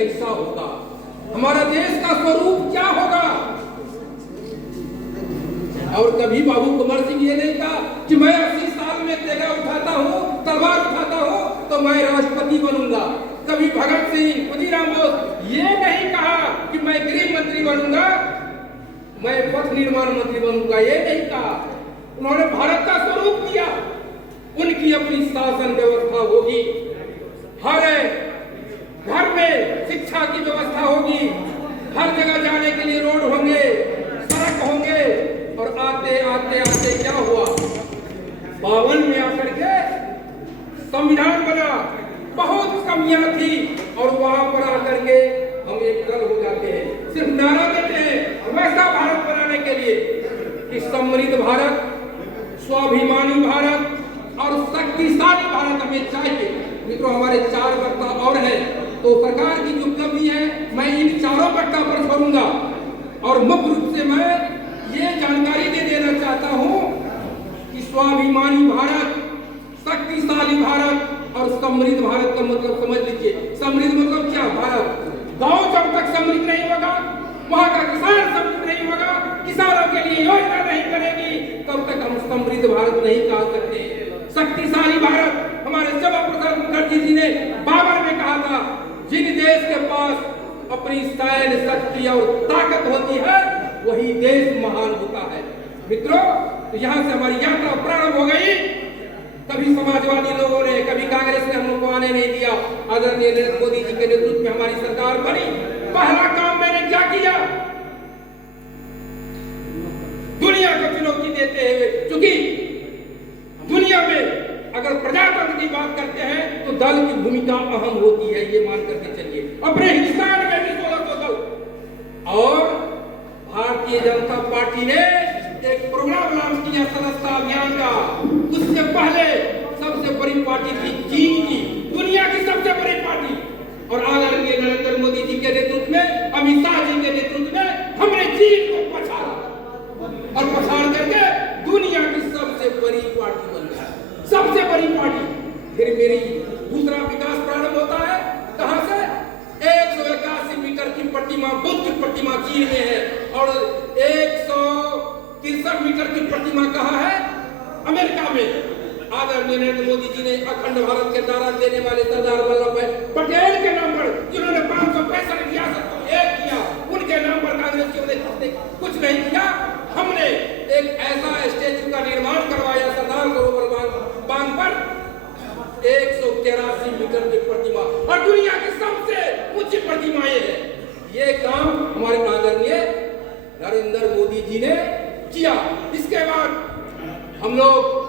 कैसा होगा, हमारा देश का स्वरूप क्या होगा। और कभी बाबू कुंवर सिंह ये नहीं कहा कि मैं 80 साल में तेगा उठाता हूँ, तलवार उठाता हूँ तो मैं राष्ट्रपति बनूंगा। कभी भगत सिंह, खुदीराम बोस ये नहीं कहा कि मैं गृह मंत्री बनूंगा, मैं पथ निर्माण मंत्री बनूंगा, ये नहीं कहा। उन्होंने भारत का स्वरूप दिया। उनकी अपनी शासन व्यवस्था होगी, हर घर में शिक्षा की व्यवस्था होगी, हर जगह जाने के लिए रोड होंगे, सड़क होंगे। और आते आते आते क्या हुआ, 52 में आकर के संविधान बना, बहुत कमियां थी और वहां पर आकर के हम एक दल हो जाते हैं, सिर्फ नारा देते हैं वैसा भारत बनाने के लिए कि समृद्ध भारत, स्वाभिमानी भारत और शक्तिशाली भारत हमें चाहिए। मित्रों, हमारे 4 वक्ता और हैं, तो सरकार की जो उपलब्धि है मैं इन चारों वक्ता पर छोड़ूंगा। और मुख्य रूप से मैं ये जानकारी दे देना चाहता हूं कि स्वाभिमानी भारत, शक्तिशाली भारत और समृद्ध भारत का मतलब समझ लीजिए। समृद्ध मतलब क्या? भारत गांव जब तक समृद्ध नहीं होगा, वहां का किसान समृद्ध नहीं होगा, किसानों के लिए योजना नहीं बनेगी, तब तक हम समृद्ध भारत नहीं कह सकते। शक्तिशाली भारत, हमारे श्यामा प्रसाद मुखर्जी जी ने 52 में कहा था, जिन देश के पास अपनी सैन्य शक्ति और ताकत होती है वही देश महान होता है। मित्रों, तो यहाँ से हमारी यात्रा प्रारंभ हो गई। कभी समाजवादी लोगों ने, कभी कांग्रेस ने हमको आने नहीं दिया। आदरणीय नरेंद्र मोदी जी के नेतृत्व में हमारी सरकार बनी। पहला काम मैंने क्या किया, दुनिया को चुनौती देते हुए, क्योंकि दुनिया में अगर प्रजातंत्र की बात करते हैं तो दल की भूमिका अहम होती है, ये मान करके चलिए। अपने हिंदुस्तान में भी 1600 दल। और भारतीय जनता पार्टी ने एक प्रोग्राम लॉन्च किया सदस्यता अभियान का। उससे पहले सबसे बड़ी पार्टी थी चीन की, दुनिया की सबसे बड़ी पार्टी। और आदरणीय नरेंद्र मोदी जी के नेतृत्व में, अमित शाह जी के नेतृत्व में हमने चीन को पछाड़ा और पछाड़ करके दुनिया की सबसे बड़ी पार्टी बन गई, सबसे बड़ी पार्टी। फिर मेरी दूसरा विकास प्रारंभ होता है, कहां से? 181 मीटर की प्रतिमा, बुद्ध की प्रतिमा चीन में है और 163 मीटर की प्रतिमा कहां है? अमेरिका में। आदरणीय नरेंद्र मोदी जी ने अखंड भारत के नारा देने वाले सरदार वल्लभ भाई पटेल के नाम पर, जिन्होंने 565 रियासत को एक किया, उनके नाम पर कांग्रेसियों ने कुछ नहीं किया। हमने एक ऐसा स्टैच्यू का निर्माण करवाया सरदार सरोवर बांध पर, 183 मीटर की प्रतिमा और दुनिया की सबसे ऊंची प्रतिमा ये है। ये काम हमारे आदरणीय नरेंद्र मोदी जी ने किया। इसके बाद हम लोग